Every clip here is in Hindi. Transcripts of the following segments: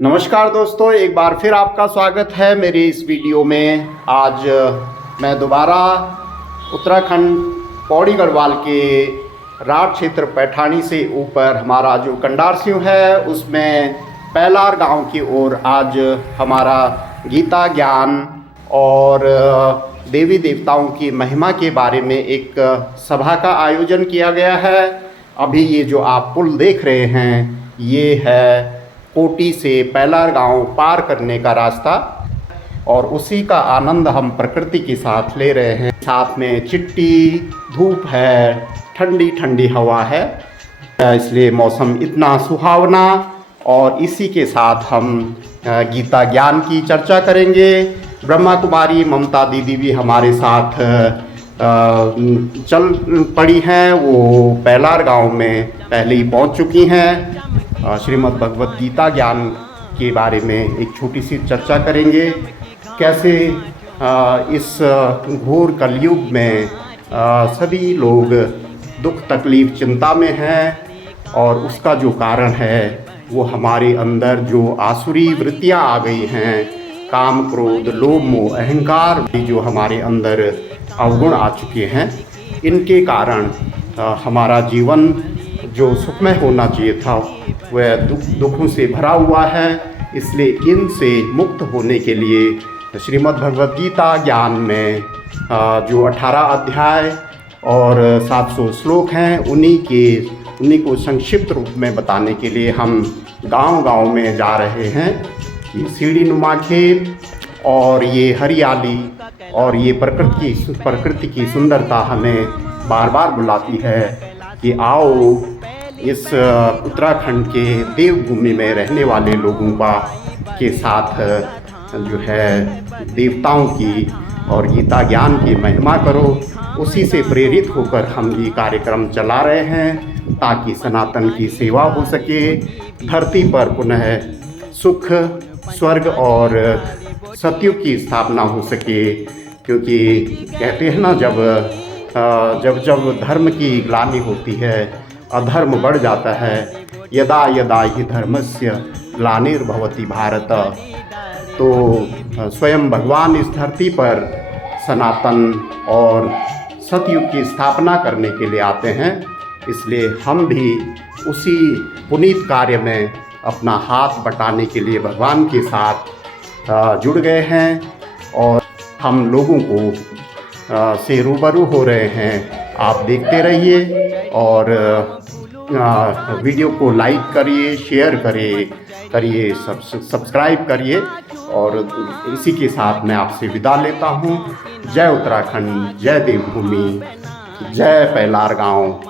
नमस्कार दोस्तों, एक बार फिर आपका स्वागत है मेरी इस वीडियो में। आज मैं दोबारा उत्तराखंड पौड़ी गढ़वाल के राठ क्षेत्र पैठानी से ऊपर हमारा जो कंडारसिंह है उसमें पैलार गांव की ओर आज हमारा गीता ज्ञान और देवी देवताओं की महिमा के बारे में एक सभा का आयोजन किया गया है। अभी ये जो आप पुल देख रहे हैं ये है कोटी से पैलार गांव पार करने का रास्ता और उसी का आनंद हम प्रकृति के साथ ले रहे हैं। साथ में चिट्टी धूप है, ठंडी ठंडी हवा है, इसलिए मौसम इतना सुहावना। और इसी के साथ हम गीता ज्ञान की चर्चा करेंगे। ब्रह्मा कुमारी ममता दीदी भी हमारे साथ चल पड़ी हैं, वो पैलार गांव में पहले ही पहुंच चुकी हैं। श्रीमद् भगवत गीता ज्ञान के बारे में एक छोटी सी चर्चा करेंगे। कैसे इस घोर कलयुग में सभी लोग दुख तकलीफ चिंता में हैं और उसका जो कारण है वो हमारे अंदर जो आसुरी वृत्तियां आ गई हैं, काम क्रोध लोभ मोह अहंकार भी जो हमारे अंदर अवगुण आ चुके हैं, इनके कारण हमारा जीवन जो सुखमय होना चाहिए था वह दुखों से भरा हुआ है। इसलिए इनसे मुक्त होने के लिए श्रीमद् भगवत गीता ज्ञान में जो 18 अध्याय और 700 श्लोक हैं उन्हीं को संक्षिप्त रूप में बताने के लिए हम गांव-गांव में जा रहे हैं। ये सीढ़ी नुमा खेत और ये हरियाली और ये प्रकृति की सुंदरता हमें बार बार बुलाती है कि आओ इस उत्तराखंड के देवभूमि में रहने वाले लोगों के साथ जो है देवताओं की और गीता ज्ञान की महिमा करो। उसी से प्रेरित होकर हम ये कार्यक्रम चला रहे हैं ताकि सनातन की सेवा हो सके, धरती पर पुनः सुख स्वर्ग और सतयुग की स्थापना हो सके। क्योंकि कहते हैं ना, जब धर्म की ग्लानि होती है अधर्म बढ़ जाता है। यदा यदा हि धर्मस्य ग्लानिर्भवति भारत। तो स्वयं भगवान इस धरती पर सनातन और सतयुग की स्थापना करने के लिए आते हैं। इसलिए हम भी उसी पुनीत कार्य में अपना हाथ बटाने के लिए भगवान के साथ जुड़ गए हैं और हम लोगों को से रूबरू हो रहे हैं। आप देखते रहिए और वीडियो को लाइक करिए, शेयर करिए, सब्सक्राइब करिए। और इसी के साथ मैं आपसे विदा लेता हूँ। जय उत्तराखंड, जय देवभूमि, जय पैलार गांव,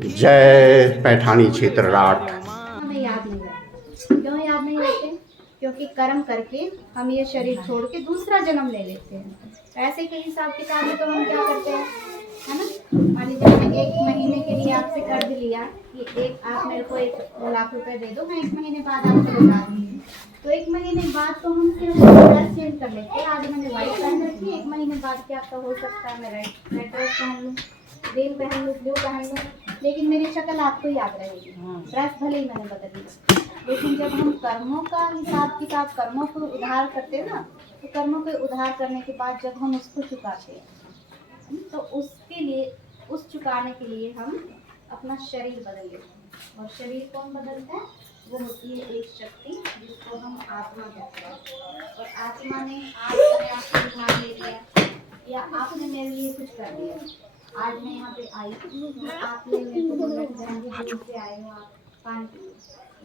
जय पैठानी क्षेत्र राठ। हमें याद नहीं रहते। क्यों याद नहीं रहते? क्योंकि कर्म करके हम ये शरीर छोड़ के दूसरा जन्म ले लेते हैं। पैसे के हिसाब किताब में तो हम क्या करते हैं, है ना? मान लीजिए मैंने 1 महीने के लिए आपसे कर्ज लिया कि आप मेरे को 1 लाख रुपए दे दो, मैं 1 महीने बाद आपको लौटा दूँगी। तो 1 महीने बाद तो हम फिर ड्रेस चेंज कर लेते हैं। आज मैंने व्हाइट पहन रखी है, 1 महीने बाद क्या तो हो सकता है मैं रेड ड्रेस पहन लूँ, ग्रीन पहन लूँ, ब्लू पहन लूँ, लेकिन मेरी शक्ल आपको याद रहेगी। ड्रेस भले ही मैंने बदल दी, लेकिन जब हम कर्मों का हिसाब किताब, कर्मों को उधार करते हैं ना, तो कर्मों के उधार करने के बाद जब हम उसको चुकाते हैं तो उसके लिए, उस चुकाने के लिए हम अपना शरीर बदल लेते हैं। और शरीर कौन बदलता है? वो होती है एक शक्ति जिसको हम आत्मा कहते हैं। और आत्मा ने आपको उधार ले लिया या आपने मेरे लिए कुछ कर दिया। आज मैं यहाँ पे आई तो आपने मेरे को बोला दूर से आए हो, आप पानी पिए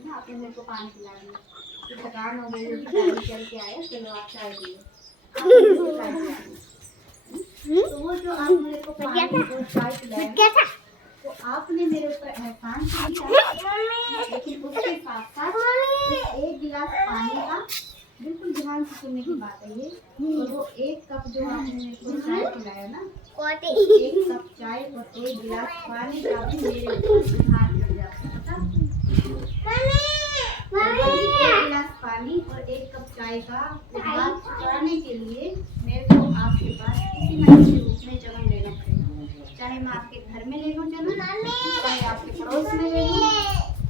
ना, आपने मेरे को पानी पिला दिया। तो थकान हो गई होगी, चल के आए, चलो आप चाय पिए। तो वो जो आप मेरे को पानी और चाय पिलाया तो आपने मेरे ऊपर एहसान किया, लेकिन उसके साथ साथ 1 गिलास पानी का, बिल्कुल ध्यान से सुनने की बात है ये, और वो 1 कप जो आपने मेरे को चाय पिलाया ना, 1 कप चाय और 1 गिलास पानी का भी मेरे ऊपर ध्यान कर जाता है। 1 गिलास पानी और 1 कप चाय का उधार चुकाने के लिए मेरे को आपके पास किसी न किसी रूप में जन्म लेना पड़ेगा। चाहे मैं आपके घर में ले लूँ जन्म, चाहे आपके पड़ोस में ले लूँ,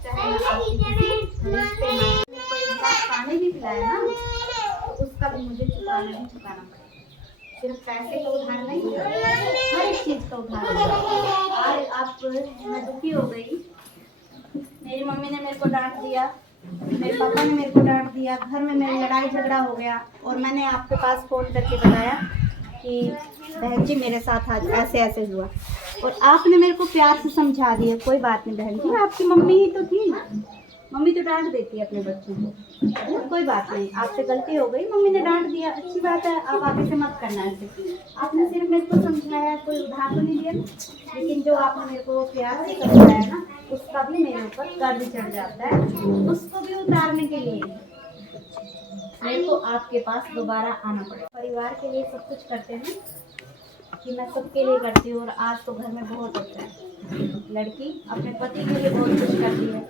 चाहे मैं आपके किसी रिश्ते में। पानी मिलता है ना, तो उसका भी मुझे चुकाना पड़ेगा। सिर्फ पैसे का उधार नहीं, हर एक चीज़ का उधार है। आज आप मैं दुखी हो गई, मेरी मम्मी ने मेरे को डांट दिया, मेरे पापा ने मेरे को डांट दिया, घर में मेरी लड़ाई झगड़ा हो गया, और मैंने आपके पास फ़ोन करके बताया कि बहन जी मेरे साथ आज ऐसे ऐसे हुआ, और आपने मेरे को प्यार से समझा दिया, कोई बात नहीं बहन जी, आपकी मम्मी ही तो थी, मम्मी तो डांट देती है अपने बच्चों को, कोई बात नहीं, आपसे गलती हो गई, मम्मी ने डांट दिया, अच्छी बात है, आप आगे से मत करना ऐसे। आपने सिर्फ मेरे को समझाया, कोई उधार तो नहीं दिया, लेकिन जो आपने मेरे को प्यार से समझाया ना, उसका भी मेरे ऊपर कर्ज चढ़ जाता है, उसको भी उतारने के लिए मेरे को आपके पास दोबारा आना पड़ेगा। परिवार के लिए सब कुछ करते हैं कि मैं सबके लिए करती हूँ, और आज तो घर में बहुत होता है, लड़की अपने पति के लिए बहुत कुछ करती है,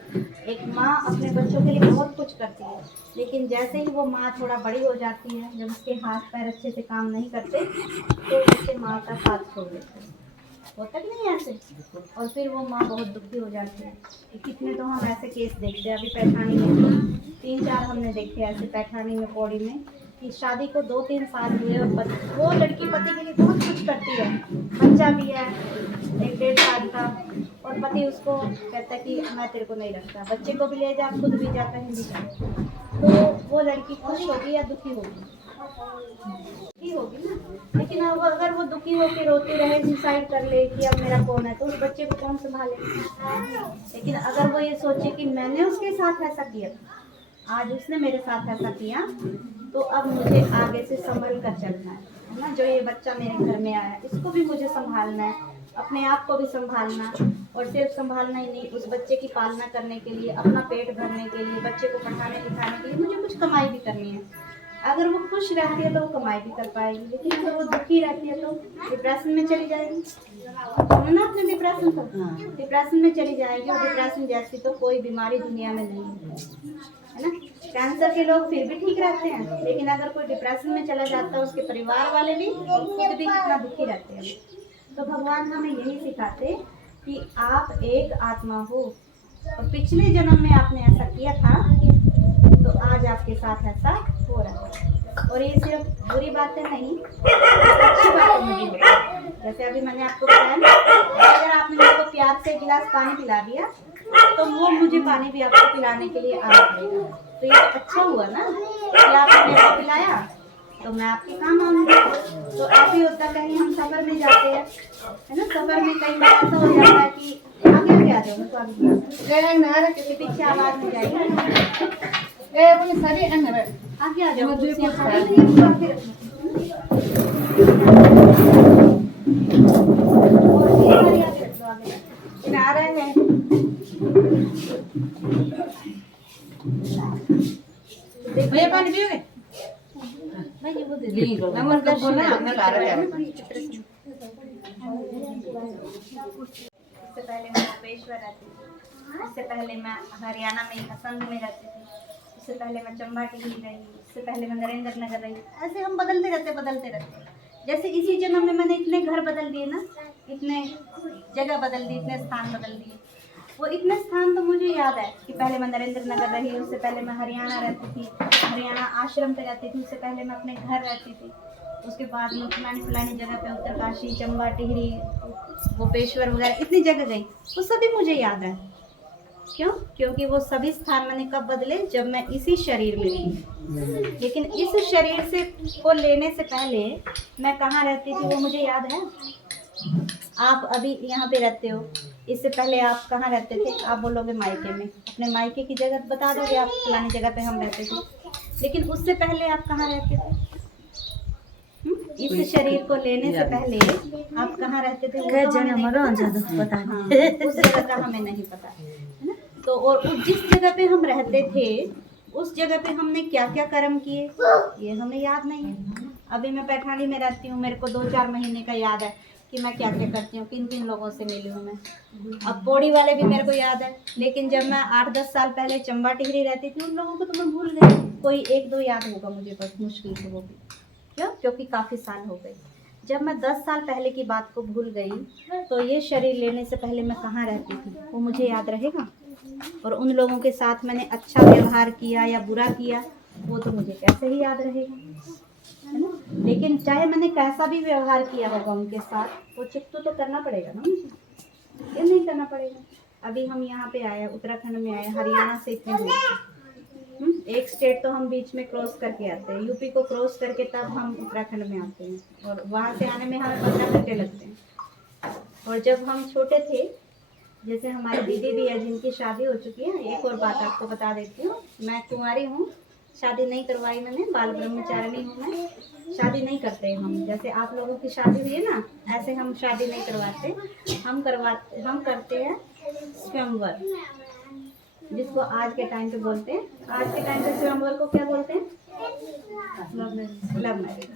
एक माँ अपने बच्चों के लिए बहुत कुछ करती है, लेकिन जैसे ही वो माँ थोड़ा बड़ी हो जाती है, जब उसके हाथ पैर अच्छे से काम नहीं करते, तो बच्चे माँ का साथ छोड़ देते हैं, होता कि नहीं ऐसे, और फिर वो माँ बहुत दुखी हो जाती है। कितने तो हम ऐसे केस देखते हैं, अभी पैठानी में 3-4 हमने देखे ऐसे, पैठानी में पौड़ी में, कि शादी को 2-3 साल हुए और वो लड़की पति के लिए बहुत कुछ करती है, बच्चा भी है 1-1.5 साल का, और पति उसको कहता है कि मैं तेरे को नहीं रखता, बच्चे को भी ले जा, खुद भी जाता है हिंदी। तो वो लड़की खुश होगी या दुखी होगी? दुखी होगी ना। लेकिन अब अगर वो दुखी होकर रोती रहे, सुसाइड कर ले कि अब मेरा कौन है, तो उस बच्चे को कौन संभाले? लेकिन अगर वो ये सोचे कि मैंने उसके साथ ऐसा किया, आज उसने मेरे साथ ऐसा किया, तो अब मुझे आगे से संभल कर चलना है ना, जो ये बच्चा मेरे घर में आया है, इसको भी मुझे संभालना है, अपने आप को भी संभालना, और सिर्फ संभालना ही नहीं, उस बच्चे की पालना करने के लिए, अपना पेट भरने के लिए, बच्चे को पढ़ाने लिखाने के लिए मुझे कुछ कमाई भी करनी है। अगर वो खुश रहती है तो वो कमाई भी कर पाएगी, लेकिन अगर वो दुखी रहती है तो डिप्रेशन में चली जाएगी, सुनो ना आपने डिप्रेशन को, डिप्रेशन में चली जाएगी, और डिप्रेशन जैसी तो कोई बीमारी दुनिया में नहीं है ना। कैंसर के लोग फिर भी ठीक रहते हैं, लेकिन अगर कोई डिप्रेशन में चला जाता है, उसके परिवार वाले भी और खुद भी कितना दुखी रहते हैं। तो भगवान हमें यही सिखाते कि आप एक आत्मा हो, और पिछले जन्म में आपने ऐसा किया था, तो आज आपके साथ ऐसा हो रहा है। और ये सिर्फ बुरी बातें नहीं, अच्छी बातें भी होती हैं। जैसे अभी मैंने आपको बताया ना, अगर आपने मेरे को प्यार से एक गिलास पानी पिला दिया, तो वो मुझे पानी भी आपको पिलाने के लिए आना पड़ेगा, तो ये अच्छा हुआ ना कि आपने मेरे को पिलाया, तो मैं आपके काम आऊँगी। तो ऐसे होता, कहीं हम सफ़र में जाते हैं, है ना, सफ़र में कई बार ऐसा हो जाता है कि आगे भी आ जाओ, मैं तो आगे क्योंकि पीछे आवाज़ नहीं जाएगी, आगे आ जाओ, आ रहे हैं। भैया पानी पियोगे? भाई वो दे नंबर तो बोला हमने ला रहा है। इससे पहले मैं भुवनेश्वर रहती थी, इससे पहले मैं हरियाणा में हसंद में रहती थी, इससे पहले मैं चंबा टिहरी रही, इससे पहले मैं नरेंद्र नगर रही। ऐसे हम बदलते रहते। जैसे इसी जन्म में मैंने इतने घर बदल दिए ना, इतने जगह बदल दी, इतने स्थान बदल दिए। वो इतने स्थान तो मुझे याद है कि पहले मैं नरेंद्र नगर रही, उससे पहले मैं हरियाणा रहती थी, हरियाणा आश्रम पे रहती थी, उससे पहले मैं अपने घर रहती थी, उसके बाद मैं फलानी जगह पे उत्तरकाशी, चंबा टिहरी, भुवनेश्वर वगैरह इतनी जगह गई, वो सभी मुझे याद है। क्यों? क्योंकि वो सभी स्थान मैंने कब बदले, जब मैं इसी शरीर में थी। लेकिन इस शरीर से को लेने से पहले मैं कहाँ रहती थी वो मुझे याद है। आप अभी यहाँ पे रहते हो, इससे पहले आप कहाँ रहते थे? आप बोलोगे मायके में, अपने मायके की जगह बता दोगे, आप फलानी जगह पे हम रहते थे। लेकिन उससे पहले आप कहाँ रहते थे? इस शरीर को लेने से पहले आप कहाँ रहते थे? उस जगह का हमें नहीं पता, है ना। तो और जिस जगह पे हम रहते थे, उस जगह पे हमने क्या क्या कर्म किए ये हमें याद नहीं है। अभी मैं पैठानी में रहती हूँ, मेरे को 2-4 महीने का याद है कि मैं क्या क्या करती हूँ, किन किन लोगों से मिली हूँ मैं। अब पौड़ी वाले भी मेरे को याद है, लेकिन जब मैं 8-10 साल पहले चंबा टिहरी रहती थी, उन लोगों को तो मैं भूल गई। कोई 1-2 याद होगा मुझे, बस मुश्किल से, वो भी क्यों? क्योंकि काफ़ी साल हो गए। जब मैं 10 साल पहले की बात को भूल गई, तो ये शरीर लेने से पहले मैं कहाँ रहती थी वो मुझे याद रहेगा। और उन लोगों के साथ मैंने अच्छा व्यवहार किया या बुरा किया वो तो मुझे कैसे ही याद रहेगा, है ना। लेकिन चाहे मैंने कैसा भी व्यवहार किया होगा उनके साथ, वो चित्तू तो करना पड़ेगा ना मुझे, ये नहीं करना पड़ेगा। अभी हम यहाँ पे आए, उत्तराखंड में आए, हरियाणा से इतने दूर, एक स्टेट तो हम बीच में क्रॉस करके आते हैं, यूपी को क्रॉस करके तब हम उत्तराखंड में आते हैं, और वहाँ से आने में हमें 15 घंटे लगते हैं। और जब हम छोटे थे, जैसे हमारी दीदी भी है जिनकी शादी हो चुकी है, एक और बात आपको बता देती हूँ, मैं कुंवारी हूँ, शादी नहीं करवाई मैंने, बाल ब्रह्मचारिणी हूँ मैं, शादी नहीं करते हम, जैसे आप लोगों की शादी हुई है ना, ऐसे हम शादी नहीं करवाते, हम करते हैं स्वयंवर, जिसको आज के टाइम पे बोलते हैं, आज के टाइम पे स्वयंवर को क्या बोलते हैं, लव मैरिज,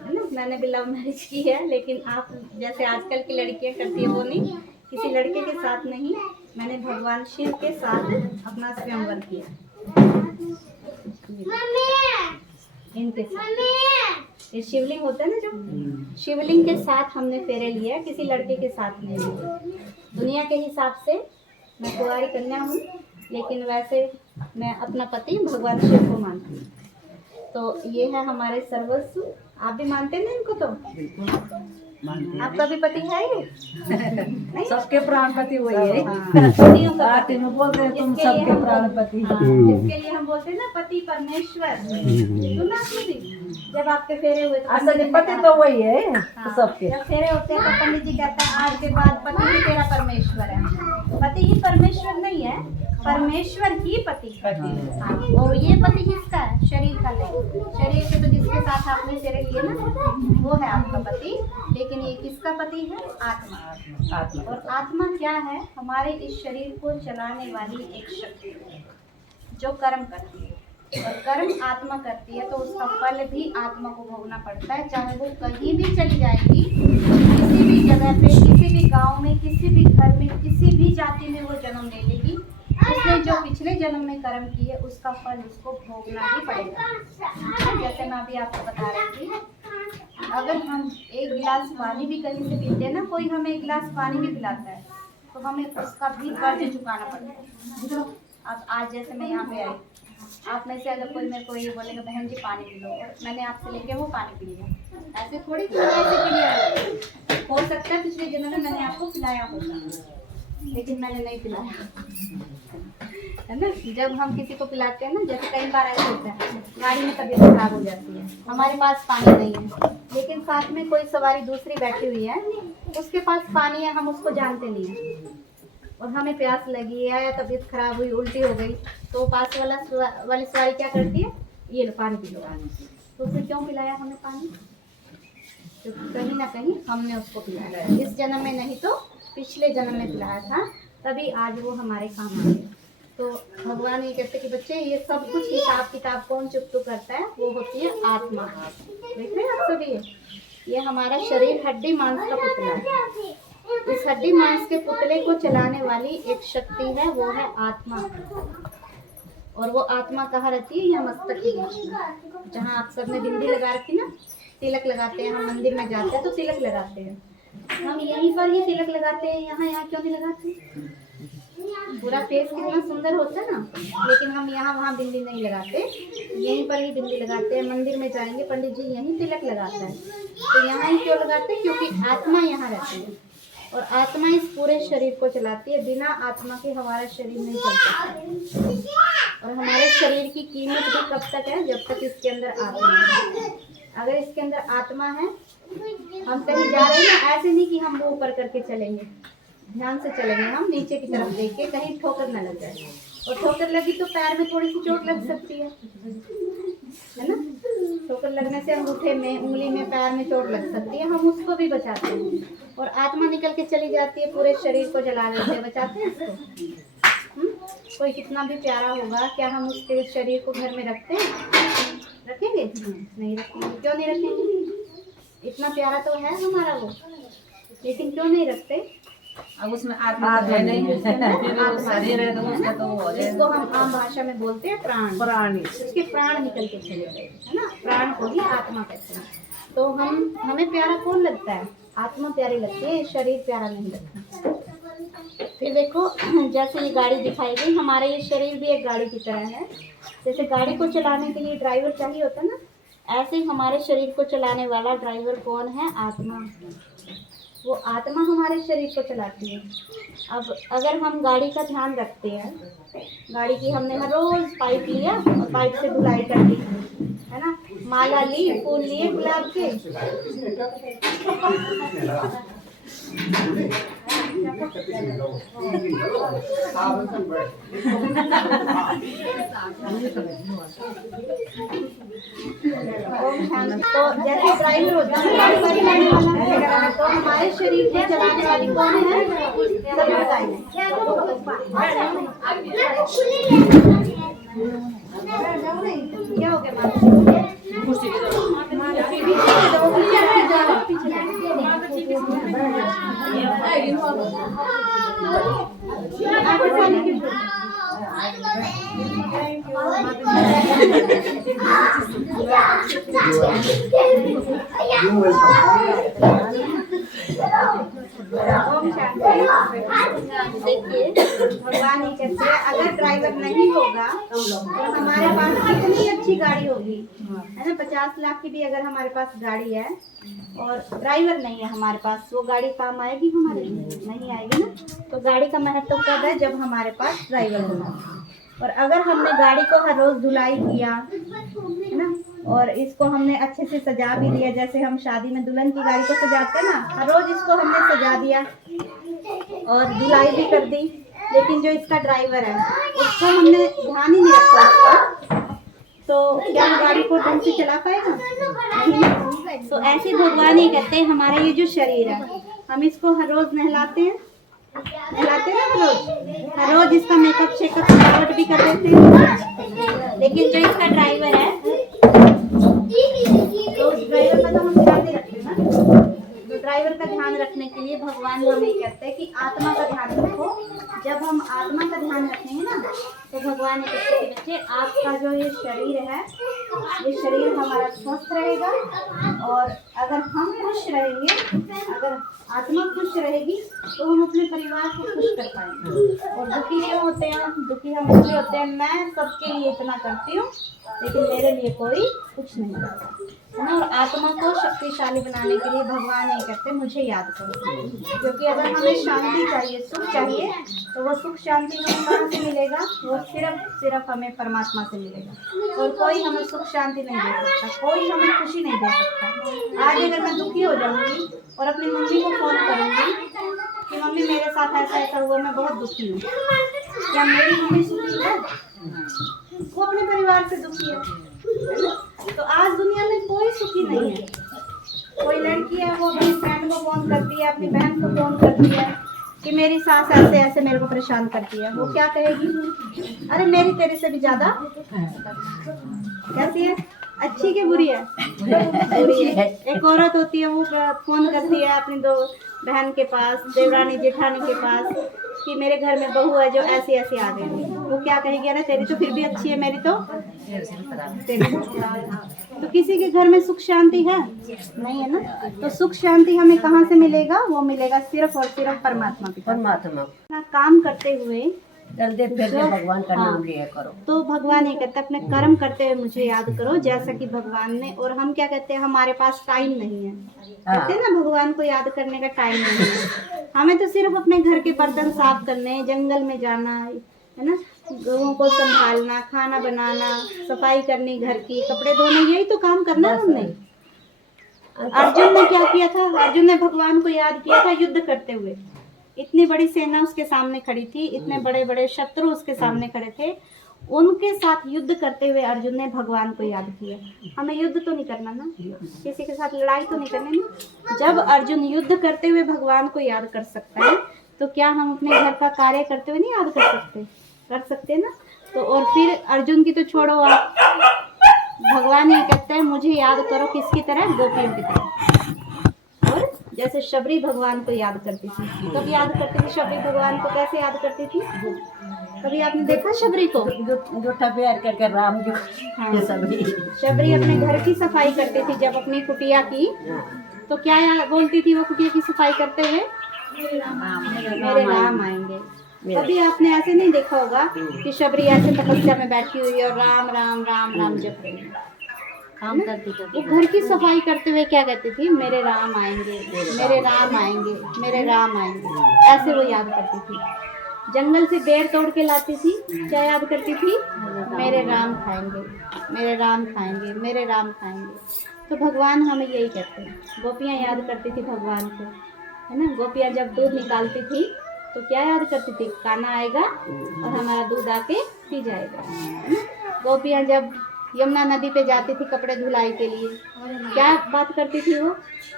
है ना। मैंने भी लव मैरिज की है, लेकिन आप जैसे आजकल की लड़कियां करती है वो नहीं, किसी लड़के के साथ नहीं, मैंने भगवान शिव के साथ अपना स्वयंवर किया, इनके साथ। ये शिवलिंग होता है ना, जो शिवलिंग के साथ हमने फेरे लिया, किसी लड़के के साथ नहीं लिया। दुनिया के हिसाब से मैं कुंवारी कन्या हूँ, लेकिन वैसे मैं अपना पति भगवान शिव को मानती हूँ। तो ये है हमारे सर्वस्व। आप भी मानते हैं ना इनको? तो आपका भी पति है ये? नहीं? सबके प्राणपति वही है। पतियों का आरती में बोलते हैं तुम सबके प्राणपति। इसके लिए हम बोलते हैं ना पति परमेश्वर। सुना आपने? जब आपके फेरे हुए तो असली पति तो वही है सबके। जब फेरे होते हैं तो पंडित जी कहते हैं आज के बाद पति ही तेरा परमेश्वर है। पति ही परमेश्वर नहीं है, परमेश्वर ही पति है। और ये पति किसका है? शरीर का नहीं। शरीर के तो जिसके साथ आपने फेरे लिए ना, वो है आपका पति। लेकिन ये किसका पति है? आत्मा। और आत्मा क्या है? हमारे इस शरीर को चलाने वाली एक शक्ति जो कर्म करती है। और कर्म आत्मा करती है तो उसका फल भी आत्मा को भोगना पड़ता है, चाहे वो कहीं भी चली जाएगी, किसी भी जगह पे, किसी भी गांव में, किसी भी घर में, किसी भी जाति में वो जन्म ले लेगी, उसने जो पिछले जन्म में कर्म किए उसका फल उसको भोगना ही पड़ेगा। जैसे मैं अभी आपको बता रही थी, अगर हम एक गिलास पानी भी कहीं से पीते हैं ना, कोई हमें एक गिलास पानी भी पिलाता है तो हमें उसका भी कर्ज चुकाना पड़ता है। अब आज जैसे मैं यहाँ पे आई, आप में से अगर कोई मेरे को ये बोलेगा बहन जी पानी पी लो, और मैंने आपसे लेके वो पानी पी लिया, ऐसे थोड़ी ऐसे पी लिया। हो सकता है पिछले जन्म में मैंने आपको पिलाया होगा, लेकिन मैंने नहीं पिलाया, है ना। जब हम किसी को पिलाते हैं ना, जैसे कई बार ऐसा होता है गाड़ी में तबीयत खराब हो जाती है, हमारे पास पानी नहीं है, लेकिन साथ में कोई सवारी दूसरी बैठी हुई है, उसके पास पानी है, हम उसको जानते नहीं है, और हमें प्यास लगी है या तबीयत खराब हुई, उल्टी हो गई, तो पास वाली सवारी क्या करती है? ये लो पानी पी लो। तो उसे क्यों पिलाया हमें पानी? क्योंकि कहीं ना कहीं हमने उसको पिलाया, इस जन्म में नहीं तो पिछले जन्म में पिलाया था, तभी आज वो हमारे काम आ गया। तो भगवान ये कहते कि बच्चे ये सब कुछ हिसाब किताब कौन चुकतू करता है? वो होती है आत्मा। देख रहे हैं आप सभी, ये हमारा शरीर हड्डी मांस का पुतला है। इस हड्डी मांस के पुतले को चलाने वाली एक शक्ति है, वो है आत्मा। और वो आत्मा कहाँ रहती है? यह मस्तक के बीच में, जहाँ आप सबने बिंदी लगा रखी ना, तिलक लगाते हैं, हम मंदिर में जाते हैं तो तिलक लगाते हैं, हम यहीं पर ही तिलक लगाते हैं, यहाँ क्यों नहीं लगाते? पूरा फेस कितना सुंदर होता है ना, लेकिन हम यहाँ वहाँ बिंदी नहीं लगाते, यहीं पर ही बिंदी लगाते हैं। मंदिर में जाएंगे, पंडित जी यहीं तिलक लगाता है, तो यहाँ ही क्यों लगाते हैं? क्योंकि आत्मा यहाँ रहती है, और आत्मा इस पूरे शरीर को चलाती है। बिना आत्मा के हमारा शरीर नहीं चल सकता। और हमारे शरीर की कीमत भी कब तक है? जब तक इसके अंदर आत्मा है। अगर इसके अंदर आत्मा है, हम कहीं जा रहे हैं ना, ऐसे नहीं कि हम वो ऊपर करके चलेंगे, ध्यान से चलेंगे, हम नीचे की तरफ देख के, कहीं ठोकर न लग जाए। और ठोकर लगी तो पैर में थोड़ी सी चोट लग सकती है ना। ठोकर लगने से अंगूठे में, उंगली में, पैर में चोट लग सकती है, हम उसको भी बचाते हैं। और आत्मा निकल के चली जाती है, पूरे शरीर को जला लेते हैं, बचाते हैं इसको। कोई कितना भी प्यारा होगा, क्या हम उसके शरीर को घर में रखते हैं? रखेंगे? नहीं रखेंगे। क्यों नहीं रखेंगे? इतना प्यारा तो है हमारा वो, लेकिन क्यों नहीं रखते? अब उसमें आत्मा है नहीं, शरीर है तो उसका तो हो जाए। इसको हम आम भाषा में बोलते हैं प्राण। उसके प्राण निकल के चले गए, है ना। प्राण को ही आत्मा कहते हैं। तो हमें प्यारा कौन लगता है? आत्मा प्यारी लगती है, शरीर प्यारा नहीं लगता। फिर देखो, जैसे ये गाड़ी दिखाई गई, हमारा ये शरीर भी एक गाड़ी की तरह है। जैसे गाड़ी को चलाने के लिए ड्राइवर चाहिए होता है ना, ऐसे ही हमारे शरीर को चलाने वाला ड्राइवर कौन है? आत्मा। वो आत्मा हमारे शरीर को चलाती है। अब अगर हम गाड़ी का ध्यान रखते हैं, गाड़ी की हमने हर रोज पाइप लिया और पाइप से धुलाई कर दी, है ना, माला ली, फूल लिए गुलाब के, तो जैसे ड्राइवर होता है गाड़ी का चलाने वाला, तो हमारे शरीर को चलाने वाली कौन है? सब बताइए। क्या हो गया देखिए, भगवान ही कहते हैं अगर ड्राइवर नहीं होगा तो हमारे पास कितनी अच्छी गाड़ी होगी, है ना, 50 लाख की भी अगर हमारे पास गाड़ी है और ड्राइवर नहीं है हमारे पास, वो गाड़ी काम आएगी? हमारे नहीं आएगी ना। तो गाड़ी का महत्व कब है? जब हमारे पास ड्राइवर होगा। और अगर हमने गाड़ी को हर रोज धुलाई किया, है ना, और इसको हमने अच्छे से सजा भी दिया, जैसे हम शादी में दुल्हन की गाड़ी को सजाते हैं ना, हर रोज इसको हमने सजा दिया और धुलाई भी कर दी, लेकिन जो इसका ड्राइवर है उसको हमने ध्यान ही नहीं रखा उसका, तो क्या गाड़ी को ढंग से चला पाएगा? नहीं। तो ऐसे भगवान ही कहते हैं हमारा ये जो शरीर है, हम इसको हर रोज नहलाते हैं ना, हर रोज इसका मेकअप शेकअप सजावट भी कर देते हैं, लेकिन जो इसका ड्राइवर है तो उस ड्राइवर का तो हम ध्यान नहीं रखते ना। तो ड्राइवर का ध्यान रखने के लिए भगवान हमें कहते हैं कि आत्मा का ध्यान रखो। जब हम आत्मा का ध्यान रखेंगे ना, तो भगवान कहते हैं कि बच्चे आपका जो ये शरीर है, ये शरीर हमारा स्वस्थ रहेगा, और अगर हम खुश रहेंगे, अगर आत्मा खुश रहेगी तो हम अपने परिवार को खुश कर पाएंगे। और दुखी क्यों होते हैं? दुखी हम इसलिए होते हैं, मैं सबके लिए इतना करती हूँ लेकिन मेरे लिए कोई कुछ नहीं करता, है ना। और आत्मा को शक्तिशाली बनाने के लिए भगवान ये कहते हैं मुझे याद करो, क्योंकि अगर हमें शांति चाहिए, सुख चाहिए, तो वो सुख शांति हमें कहाँ से मिलेगा? वो सिर्फ हमें परमात्मा से मिलेगा। और कोई हमें सुख शांति नहीं दे सकता, कोई हमें खुशी नहीं दे सकता। आज अगर मैं दुखी हो जाऊंगी और अपनी मम्मी को फोन करूंगी कि मम्मी मेरे साथ ऐसा ऐसा हुआ, मैं बहुत दुखी हूँ, क्या मेरी मम्मी सुखी है? वो अपने परिवार से दुखी है। तो आज दुनिया में कोई सुखी नहीं है। कोई लड़की है वो अपनी फ्रेंड को फोन करती है, अपनी बहन को फोन करती है कि मेरी सास ऐसे ऐसे मेरे को परेशान करती है, वो क्या कहेगी? अरे मेरी तेरे से भी ज्यादा कैसी है, अच्छी की बुरी है? बुरी है। एक औरत होती है वो फोन करती है अपनी दो बहन के पास, देवरानी जेठानी के पास, कि मेरे घर में बहू है जो ऐसी ऐसी आ गई, वो क्या कहेगी? अरे तेरी तो फिर भी अच्छी है, मेरी तो तेरी तो किसी के घर में सुख शांति है? नहीं है ना। तो सुख शांति हमें कहाँ से मिलेगा? वो मिलेगा सिर्फ और सिर्फ परमात्मा की। परमात्मा अपना काम करते हुए चलते फिरते भगवान का नाम लिया करो। तो भगवान ये कहते हैं अपने कर्म करते हुए मुझे याद करो, जैसा कि भगवान ने। और हम क्या कहते हैं? हमारे पास टाइम नहीं है, कहते हैं ना भगवान को याद करने का टाइम नहीं है। हमें तो सिर्फ अपने घर के बर्तन साफ करने, जंगल में जाना, है ना, गौओं को संभालना, खाना बनाना, सफाई करनी घर की, कपड़े धोने, यही तो काम करना है हमने। अर्जुन ने क्या किया था? अर्जुन ने भगवान को याद किया था युद्ध करते हुए। इतनी बड़ी सेना उसके सामने खड़ी थी, इतने बड़े बड़े शत्रु उसके सामने खड़े थे, उनके साथ युद्ध करते हुए अर्जुन ने भगवान को याद किया। हमें युद्ध तो नहीं करना ना, किसी के साथ लड़ाई तो नहीं करनी ना। जब अर्जुन युद्ध करते हुए भगवान को याद कर सकता है, तो क्या हम अपने घर का कार्य करते हुए नहीं याद कर सकते? कर सकते ना। तो और फिर अर्जुन की तो छोड़ो आप, भगवान ये कहते हैं मुझे याद करो किसकी तरह? गोपियों की तरह। और जैसे शबरी भगवान को याद करती थी, कब याद करती थी शबरी भगवान को? कैसे याद करती थी? कभी आपने देखा शबरी को? जूठा प्यार करके राम जो ये सबरी शबरी अपने घर की सफाई करती थी जब अपनी कुटिया की, तो क्या बोलती थी वो कुटिया की सफाई करते हुए? मेरे राम आएंगे। कभी आपने ऐसे नहीं देखा होगा कि शबरी ऐसे तपस्या में बैठी हुई है और राम राम राम राम जप रही है। काम करती वो घर की सफाई करते हुए क्या कहती थी, मेरे राम आएंगे, मेरे राम आएंगे, मेरे राम आएंगे, ऐसे वो याद करती थी। जंगल से बेर तोड़ के लाती थी, क्या याद करती थी, मेरे राम खाएंगे, मेरे राम खाएंगे, मेरे राम खाएंगे। तो भगवान हमें यही कहते हैं। गोपियाँ याद करती थी भगवान को, है ना। गोपियाँ जब दूध निकालती थी तो क्या याद करती थी, कान्हा आएगा और हमारा दूध आके पी जाएगा, है ना। गोपियाँ जब यमुना नदी पे जाती थी कपड़े धुलाई के लिए, क्या बात करती थी वो,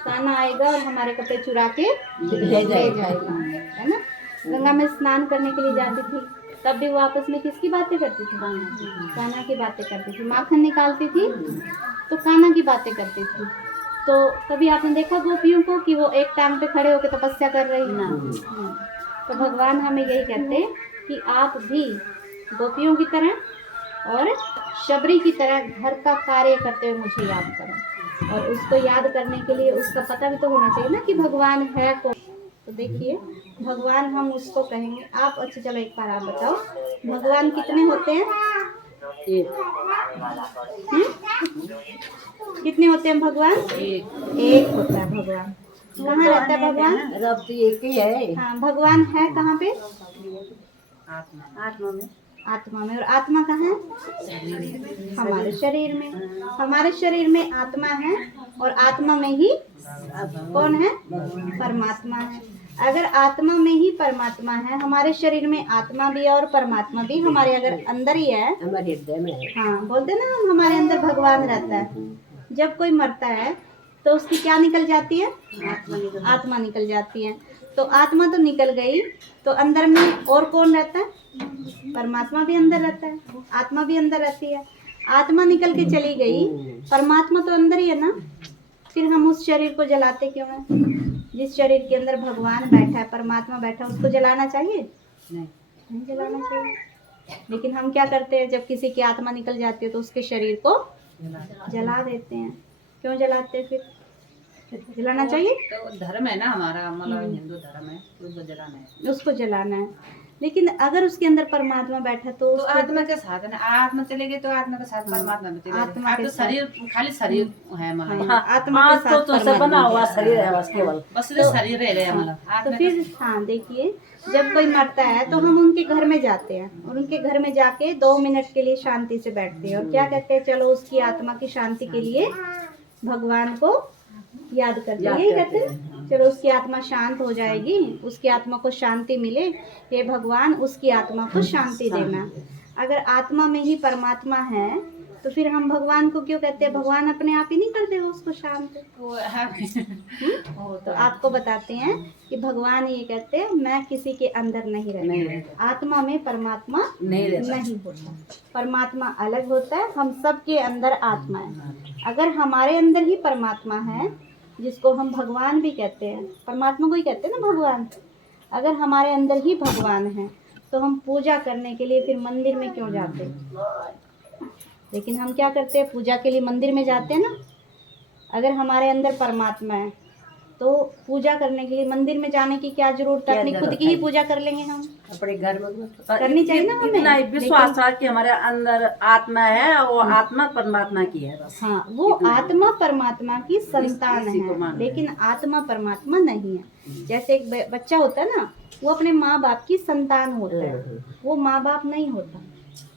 कान्हा आएगा और हमारे कपड़े चुरा के ले जाएगा, है ना। गंगा में स्नान करने के लिए जाती थी, तब भी वो आपस में किसकी बातें करती थी, कान्हा की बातें करती थी। माखन निकालती थी तो कान्हा की बातें करती थी। तो कभी आपने देखा गोपियों को कि वो एक टांग पे खड़े होकर तपस्या कर रही है ना। तो भगवान हमें यही कहते हैं कि आप भी गोपियों की तरह और शबरी की तरह घर का कार्य करते हुए मुझे याद करो। और उसको याद करने के लिए उसका पता भी तो होना चाहिए ना कि भगवान है कौन। तो देखिए भगवान हम उसको कहेंगे, आप अच्छा चलो एक बार आप बताओ, भगवान कितने होते हैं, कितने होते हैं भगवान, एक होता है भगवान। कहाँ रहता है भगवान, रब तो एक ही है। हाँ भगवान है कहाँ पे, आत्मा में। आत्मा में। और आत्मा कहाँ है, हमारे शरीर में। हमारे शरीर में आत्मा है और आत्मा में ही कौन है, परमात्मा है। अगर आत्मा में ही परमात्मा है, हमारे शरीर में आत्मा भी है और परमात्मा भी हमारे अगर अंदर ही है, हमारे हृदय में है। हाँ बोलते ना हम, हमारे अंदर भगवान रहता है। जब कोई मरता है तो उसकी क्या निकल जाती है, आत्मा निकल जाती है। तो आत्मा तो निकल गई, तो अंदर में और कौन रहता है, परमात्मा भी अंदर रहता है, आत्मा भी अंदर रहती है। आत्मा निकल के चली गई, परमात्मा तो अंदर ही है ना, फिर हम उस शरीर को जलाते क्यों हैं। जिस शरीर के अंदर भगवान बैठा है, परमात्मा बैठा है, उसको जलाना चाहिए, नहीं जलाना चाहिए। लेकिन हम क्या करते हैं, जब किसी की आत्मा निकल जाती है तो उसके शरीर को जला देते हैं। क्यों जलाते हैं, फिर जलाना चाहिए, तो धर्म है ना हमारा, मतलब हिंदू धर्म है, उसको जलाना है, उसको जलाना है। लेकिन अगर उसके अंदर परमात्मा बैठा तो आत्मा के साथ है ना, आत्मा चले गई तो आत्मा के साथ परमात्मा भी चले आत्मा गए। के तो साथ। शरीर खाली शरीर है, मतलब आत्मा के साथ तो बना हुआ शरीर है बस केवल, बस तो शरीर रह गया, मतलब तो आत्मा फिर हाँ देखिए, जब कोई मरता है तो हम उनके घर में जाते हैं और उनके घर में जाके 2 मिनट के लिए शांति से बैठते हैं और क्या कहते हैं, चलो उसकी आत्मा की शांति के लिए भगवान को याद करते हैं। यही कहते हैं, चलो उसकी आत्मा शांत हो जाएगी, उसकी आत्मा को शांति मिले, हे भगवान उसकी आत्मा को शांति देना। अगर आत्मा में ही परमात्मा है तो फिर हम भगवान को क्यों कहते हैं, भगवान अपने आप ही नहीं कर देगा उसको शांत। वो है। तो आपको बताते हैं कि भगवान ये कहते हैं, मैं किसी के अंदर नहीं रहता, आत्मा में परमात्मा नहीं होता, परमात्मा अलग होता है, हम सबके अंदर आत्मा है। अगर हमारे अंदर ही परमात्मा है, जिसको हम भगवान भी कहते हैं, परमात्मा को ही कहते हैं ना भगवान, अगर हमारे अंदर ही भगवान है तो हम पूजा करने के लिए फिर मंदिर में क्यों जाते हैं। लेकिन हम क्या करते हैं, पूजा के लिए मंदिर में जाते हैं ना। अगर हमारे अंदर परमात्मा है तो पूजा करने के लिए मंदिर में जाने की क्या जरूरत है, अपनी खुद की ही पूजा कर लेंगे हम, अपने घर में करनी चाहिए ना हमें। इतना विश्वास है कि हमारे अंदर आत्मा है, वो आत्मा परमात्मा की है बस। हाँ वो आत्मा परमात्मा की संतान है, लेकिन आत्मा परमात्मा नहीं है। जैसे एक बच्चा होता है ना, वो अपने माँ बाप की संतान होता है, वो माँ बाप नहीं होता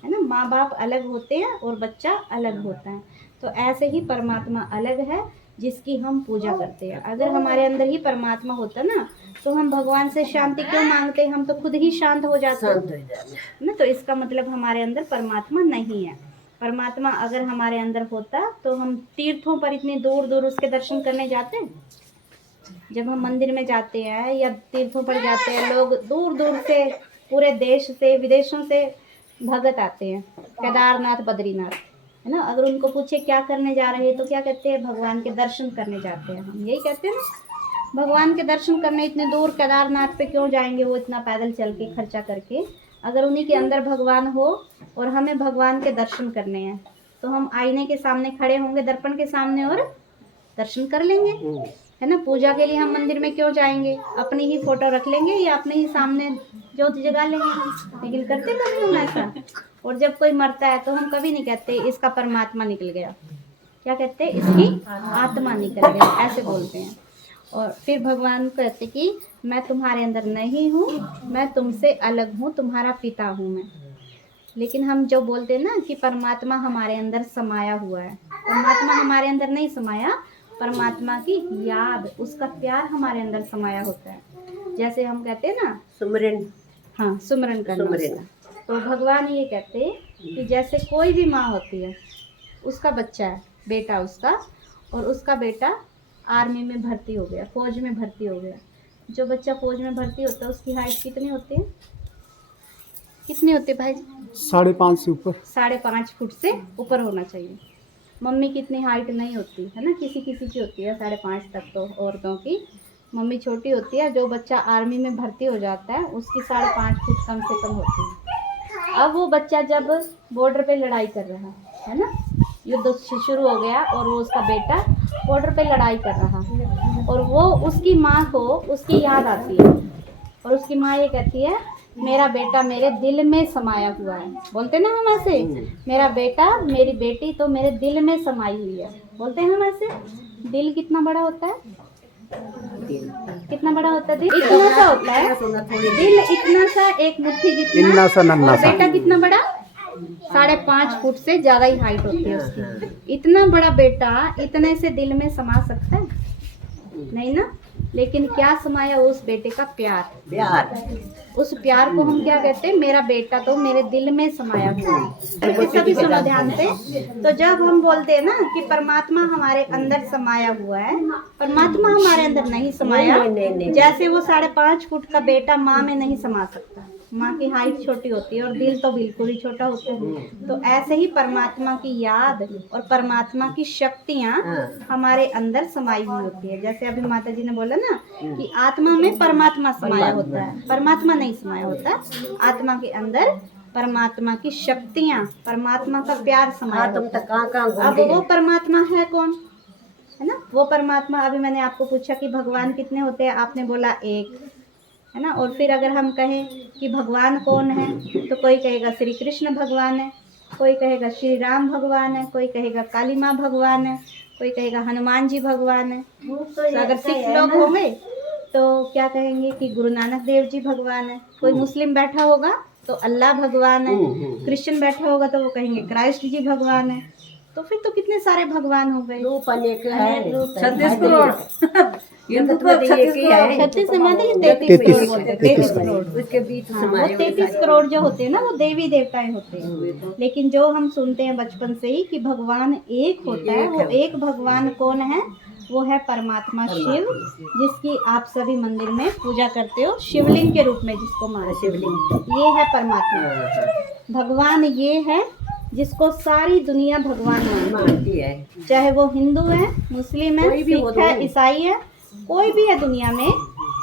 है ना। माँ बाप अलग होते हैं और बच्चा अलग होता है। तो ऐसे ही परमात्मा अलग है जिसकी हम पूजा करते हैं। अगर हमारे अंदर ही परमात्मा होता ना तो हम भगवान से शांति क्यों मांगते, हम तो खुद ही शांत हो जाते ना। तो इसका मतलब हमारे अंदर परमात्मा नहीं है। परमात्मा अगर हमारे अंदर होता तो हम तीर्थों पर इतनी दूर दूर उसके दर्शन करने जाते। जब हम मंदिर में जाते हैं या तीर्थों पर जाते हैं, लोग दूर दूर से, पूरे देश से, विदेशों से भगत आते हैं, केदारनाथ बद्रीनाथ, है ना। अगर उनको पूछे क्या करने जा रहे हैं तो क्या कहते हैं, भगवान के दर्शन करने जाते हैं। हम यही कहते हैं ना, भगवान के दर्शन करने इतने दूर केदारनाथ पे क्यों जाएंगे, वो इतना पैदल चल के खर्चा करके। अगर उन्हीं के अंदर भगवान हो और हमें भगवान के दर्शन करने हैं तो हम आईने के सामने खड़े होंगे, दर्पण के सामने, और दर्शन कर लेंगे, है ना। पूजा के लिए हम मंदिर में क्यों जाएंगे, अपनी ही फोटो रख लेंगे या अपने ही सामने ज्योत जगा लेंगे, लेकिन करते कभी हम ऐसा। और जब कोई मरता है तो हम कभी नहीं कहते इसका परमात्मा निकल गया, क्या कहते हैं, इसकी आत्मा निकल गई, ऐसे बोलते हैं। और फिर भगवान कहते कि मैं तुम्हारे अंदर नहीं हूँ, मैं तुमसे अलग हूँ, तुम्हारा पिता हूँ मैं। लेकिन हम जो बोलते हैं ना कि परमात्मा हमारे अंदर समाया हुआ है, परमात्मा हमारे अंदर नहीं समाया, परमात्मा की याद, उसका प्यार हमारे अंदर समाया होता है। जैसे हम कहते हैं ना सुमरन, हाँ, सुमरन करना। सुमरन। तो भगवान ये कहते हैं कि जैसे कोई भी माँ होती है, उसका बच्चा है, बेटा उसका, और उसका बेटा आर्मी में भर्ती हो गया, फौज में भर्ती हो गया। जो बच्चा फौज में भर्ती होता है उसकी हाइट कितनी होती है, कितनी होती है भाई? 5.5 से ऊपर, 5.5 फुट से ऊपर होना चाहिए। मम्मी की इतनी हाइट नहीं होती है ना, किसी किसी की होती है 5.5 तक, तो औरतों की मम्मी छोटी होती है। जो बच्चा आर्मी में भर्ती हो जाता है उसकी 5.5 फुट कम से कम होती है। अब वो बच्चा जब बॉर्डर पे लड़ाई कर रहा है ना, युद्ध शुरू हो गया और वो उसका बेटा बॉर्डर पे लड़ाई कर रहा है, और वो उसकी माँ को उसकी याद आती है, और उसकी माँ ये कहती है मेरा बेटा मेरे दिल में समाया हुआ है। बोलते ना हम ऐसे, मेरा बेटा मेरी बेटी तो मेरे दिल में समाई हुई है, बोलते हैं हम ऐसे। दिल कितना बड़ा होता है, कितना बड़ा होता है दिल? इतना सा होता है दिल, इतना सा, एक मुट्ठी जितना। इन्ना सा नन्ना और सा। बेटा कितना बड़ा, 5.5 फुट से ज्यादा ही हाइट होती है उसकी। इतना बड़ा बेटा इतने से दिल में समा सकता है? नहीं ना। लेकिन क्या समाया उस बेटे का प्यार, उस प्यार को हम क्या कहते हैं, मेरा बेटा तो मेरे दिल में समाया हुआ है। सभी सुनो ध्यान से। तो जब हम बोलते हैं ना कि परमात्मा हमारे अंदर समाया हुआ है, परमात्मा हमारे अंदर नहीं समाया। जैसे वो 5.5 फुट का बेटा माँ में नहीं समा सकता, माँ की हाइट छोटी होती है और दिल तो बिल्कुल ही छोटा होता है। तो ऐसे ही परमात्मा की याद और परमात्मा की शक्तियाँ हमारे अंदर समाई हुई होती है। जैसे अभी माता जी ने बोला ना कि आत्मा में परमात्मा समाया होता है, परमात्मा नहीं समाया होता, आत्मा के अंदर परमात्मा की शक्तियाँ, परमात्मा का प्यार समाया होता है। अब वो परमात्मा है कौन, है ना। वो परमात्मा, अभी मैंने आपको पूछा कि भगवान कितने होते हैं, आपने बोला एक, है ना। और फिर अगर हम कहें कि भगवान कौन है, तो कोई कहेगा श्री कृष्ण भगवान है, कोई कहेगा श्री राम भगवान है, कोई कहेगा काली माँ भगवान है, कोई कहेगा हनुमान जी भगवान है। तो अगर सिख लोग होंगे तो क्या कहेंगे कि गुरु नानक देव जी भगवान है। कोई मुस्लिम बैठा होगा तो अल्लाह भगवान है, क्रिश्चियन बैठा होगा तो वो कहेंगे क्राइस्ट जी भगवान है। तो फिर तो कितने सारे भगवान हो गए, 36 करोड़। ये तो 36 से माता 33 करोड़ बोलते हैं, 33 करोड़। उसके बीच हाँ, वो 33 करोड़ जो होते हैं ना वो देवी देवताएं होते हैं। लेकिन जो हम सुनते हैं बचपन से ही कि भगवान एक होता है, वो एक भगवान कौन है, वो है परमात्मा शिव, जिसकी आप सभी मंदिर में पूजा करते हो, शिवलिंग के रूप में जिसको मानते, शिवलिंग ये है परमात्मा। भगवान ये है जिसको सारी दुनिया भगवान मानती है, चाहे वो हिंदू है, मुस्लिम है, सिख है, ईसाई है, कोई भी है दुनिया में,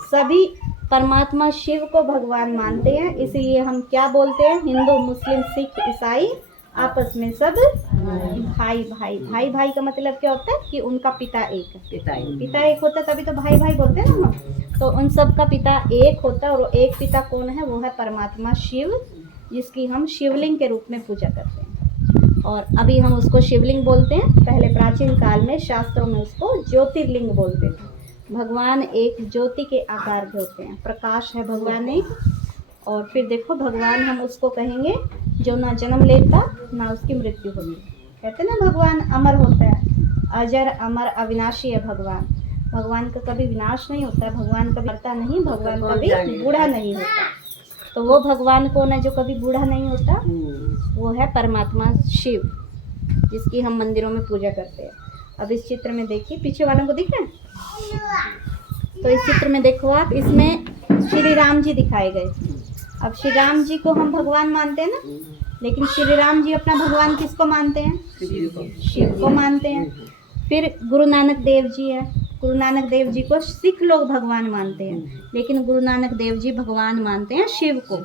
सभी परमात्मा शिव को भगवान मानते हैं। इसलिए हम क्या बोलते हैं, हिंदू मुस्लिम सिख ईसाई आपस में सब भाई भाई। भाई भाई का मतलब क्या होता है कि उनका पिता एक है, पिता एक होता है, तभी तो भाई भाई बोलते हैं ना हम। तो उन सब का पिता एक होता है, और एक पिता कौन है, वो है परमात्मा शिव, जिसकी हम शिवलिंग के रूप में पूजा करते हैं। और अभी हम उसको शिवलिंग बोलते हैं, पहले प्राचीन काल में शास्त्रों में उसको ज्योतिर्लिंग बोलते थे। भगवान एक ज्योति के आकार के होते हैं, प्रकाश है भगवान एक। और फिर देखो भगवान हम उसको कहेंगे जो ना जन्म लेता ना उसकी मृत्यु होती। कहते ना भगवान अमर होता है, अजर अमर अविनाशी है भगवान। भगवान का कभी विनाश नहीं होता है, भगवान कभी मरता नहीं, भगवान कभी बूढ़ा नहीं होता। तो वो भगवान कौन है जो कभी बूढ़ा नहीं होता, वो है परमात्मा शिव, जिसकी हम मंदिरों में पूजा करते हैं। अब इस चित्र में देखिए, पीछे वालों को दिख रहा है? तो इस चित्र में देखो आप, इसमें श्री राम जी दिखाए गए। अब श्री राम जी को हम भगवान मानते हैं ना, लेकिन श्री राम जी अपना भगवान किसको मानते हैं, शिव को मानते हैं। फिर गुरु नानक देव जी है, गुरु नानक देव जी को सिख लोग भगवान मानते हैं, लेकिन गुरु नानक देव जी भगवान मानते हैं शिव को।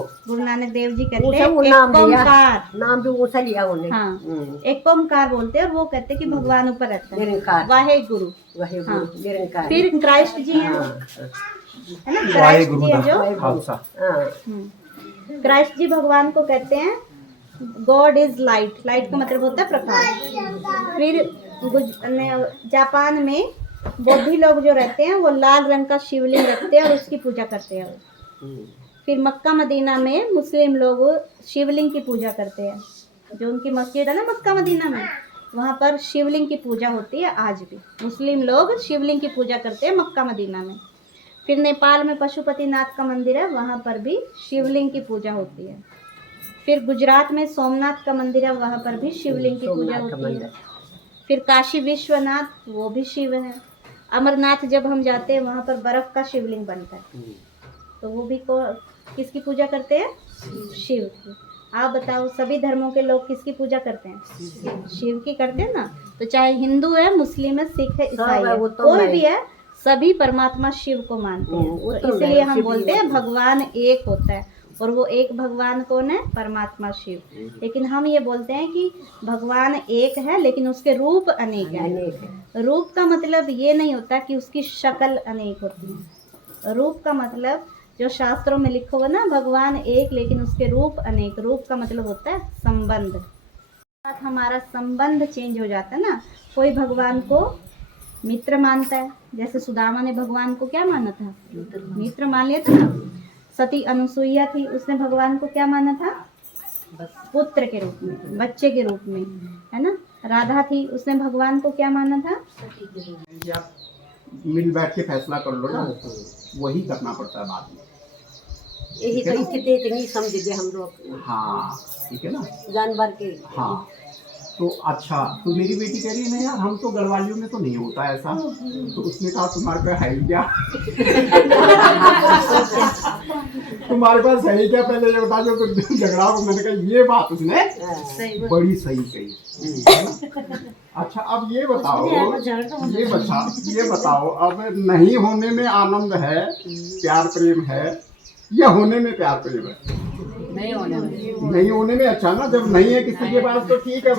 गुरु नानक देव जी कहते हैं एक ओंकार, नाम भी ऊंचा लिया उन्हें। हाँ एक ओंकार बोलते हैं, और वो कहते हैं कि भगवान ऊपर रहता है, निरंकार, वाहे गुरु। हाँ, निरंकार। फिर क्राइस्ट जी हैं, है ना, क्राइस्ट जी है जो क्राइस्ट जी भगवान को कहते हैं गॉड इज लाइट। लाइट का मतलब होता है प्रकाश। फिर जापान में बौद्धि लोग जो रहते हैं वो लाल रंग का शिवलिंग रखते हैं और उसकी पूजा करते हैं। फिर मक्का मदीना में मुस्लिम लोग शिवलिंग की पूजा करते हैं। जो उनकी मस्जिद है ना मक्का मदीना में, वहाँ पर शिवलिंग की पूजा होती है। आज भी मुस्लिम लोग शिवलिंग की पूजा करते हैं मक्का मदीना में। फिर नेपाल में पशुपतिनाथ का मंदिर है, वहाँ पर भी शिवलिंग की पूजा होती है। फिर गुजरात में सोमनाथ का मंदिर है, वहाँ पर भी शिवलिंग की पूजा होती है। फिर काशी विश्वनाथ, वो भी शिव है। अमरनाथ जब हम जाते हैं वहाँ पर बर्फ़ का शिवलिंग बनता है, तो वो भी किसकी पूजा करते हैं? शिव की। आप बताओ सभी धर्मों के लोग किसकी पूजा करते हैं? शिव की करते हैं ना। तो चाहे हिंदू है, मुस्लिम है, सिख है, ईसाई है, कोई भी है, सभी परमात्मा शिव को मानते हैं। तो इसलिए हम बोलते हैं भगवान एक होता है, और वो एक भगवान कौन है? परमात्मा शिव। लेकिन हम ये बोलते हैं कि भगवान एक है, लेकिन उसके रूप अनेक है। रूप का मतलब ये नहीं होता कि उसकी शक्ल अनेक होती है। रूप का मतलब जो शास्त्रों में लिखा हुआ ना, भगवान एक लेकिन उसके रूप अनेक। रूप का मतलब होता है संबंध। हमारा संबंध चेंज हो जाता है ना। कोई भगवान को मित्र मानता है, जैसे सुदामा ने भगवान को क्या माना था? मित्र मान लिया था ना। सती अनुसुईया थी, उसने भगवान को क्या माना था? पुत्र के रूप में, बच्चे के रूप में, है ना। राधा थी, उसने भगवान को क्या माना था? आप मिल बैठ के फैसला कर लो ना, वही करना पड़ता है बाद में। यही तो इतने इतनी समझ गए हम लोग। हाँ ठीक है ना, जानवर के। हाँ तो अच्छा, तो मेरी बेटी कह रही है ना यार, हम तो गढ़वालियों में तो नहीं होता ऐसा। तो उसने कहा तुम्हारे पे है ही क्या? तुम्हारे पास है ही क्या, पहले ये बता जो तुम झगड़ा हो। मैंने कहा ये बात उसने बड़ी सही कही। अच्छा अब ये बताओ अब नहीं होने में आनंद है, प्यार प्रेम है, या होने में प्यार प्रेम है? नहीं होने में। अच्छा ना, जब नहीं है किसी के पास तो ठीक है,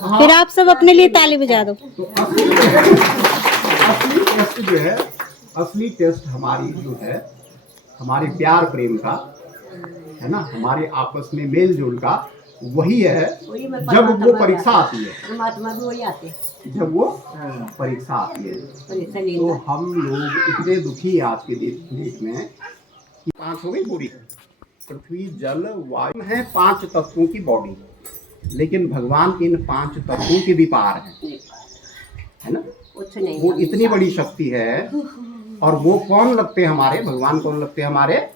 हाँ। फिर आप सब अपने लिए ताली बजा दो। तो असली टेस्ट जो है, असली टेस्ट हमारी जो है, हमारे प्यार प्रेम का है ना, हमारे आपस में मेल जोल का, वही है जब वो परीक्षा आती है। परमात्मा भी वही आते हैं जब वो परीक्षा आती है। तो हम लोग इतने दुखी आज के देश में। 5 हो गई पूरी। पृथ्वी जल वायु है 5 तत्वों की बॉडी, लेकिन भगवान इन 5 तत्वों के भी पार है ना। वो इतनी बड़ी शक्ति है। और वो कौन लगते हैं हमारे? भगवान कौन लगते हैं हमारे?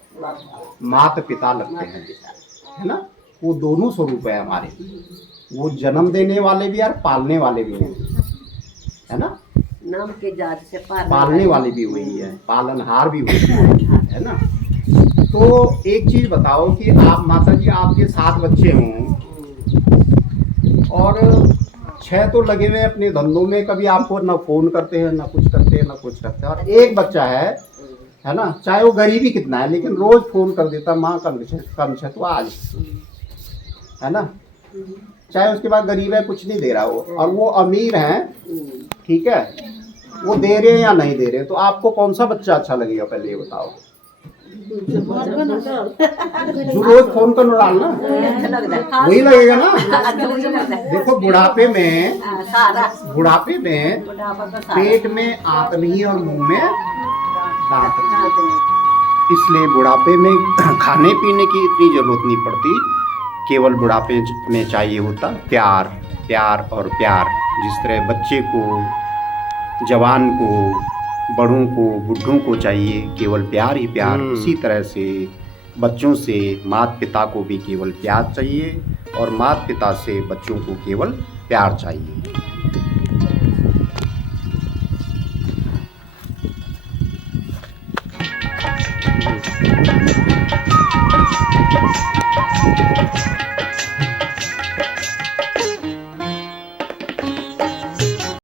माता पिता लगते हैं, है ना। वो दोनों स्वरूप है हमारे। वो जन्म देने वाले भी और पालने वाले भी हैं, है ना। नाम के जात से पालने वाले भी वही है, पालनहार भी वही है ना। तो एक चीज बताओ कि आप माता जी, आपके 7 बच्चे हों और 6 तो लगे हुए अपने धंधों में, कभी आपको ना फोन करते हैं, ना कुछ करते हैं, ना कुछ करते हैं। और एक बच्चा है ना, चाहे वो गरीबी कितना है, लेकिन रोज फोन कर देता, माँ कम छे तो आज, है ना। चाहे उसके बाद गरीब है, कुछ नहीं दे रहा वो, और वो अमीर है, ठीक है, वो दे रहे हैं या नहीं दे रहे। तो आपको कौन सा बच्चा अच्छा लगेगा, पहले ये बताओ। जो रोज फोन कर डालना वही लगेगा ना। देखो बुढ़ापे में पेट में आंत नहीं और मुंह में दांत नहीं। इसलिए बुढ़ापे में खाने पीने की इतनी जरूरत नहीं पड़ती, केवल बुढ़ापे में चाहिए होता प्यार, प्यार और प्यार। जिस तरह बच्चे को, जवान को, बड़ों को, बुढ़ों को चाहिए केवल प्यार ही प्यार, उसी तरह से बच्चों से माता पिता को भी केवल प्यार चाहिए, और माता पिता से बच्चों को केवल प्यार चाहिए।